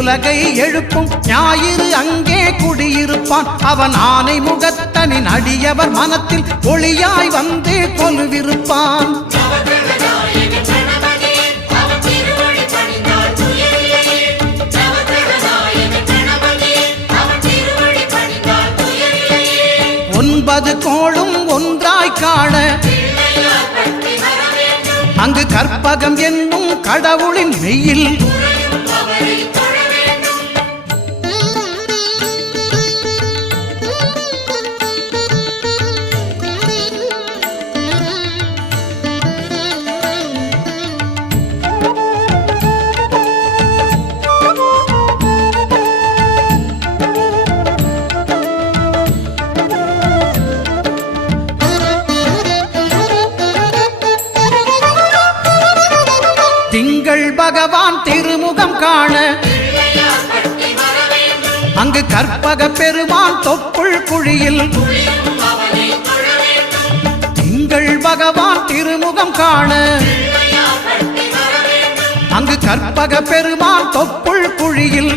உலகை எழுப்பும் ஞாயிறு அங்கே குடியிருப்பான். அவன் ஆனை முகத்தனின் அடியவர் மனத்தில் ஒளியாய் வந்து கொலுவிருப்பான். ஒன்பது கோளும் ஒன்றாய் காண அங்கு கற்பகம் என்னும் கடவுளின் மெய்யில் திங்கள் பகவான் திருமுகம் காண அங்கு கற்பக பெருமான் தொப்புள் குழியில் திங்கள் பகவான் திருமுகம் காண அங்கு கற்பக பெருமான் தொப்புள் குழியில்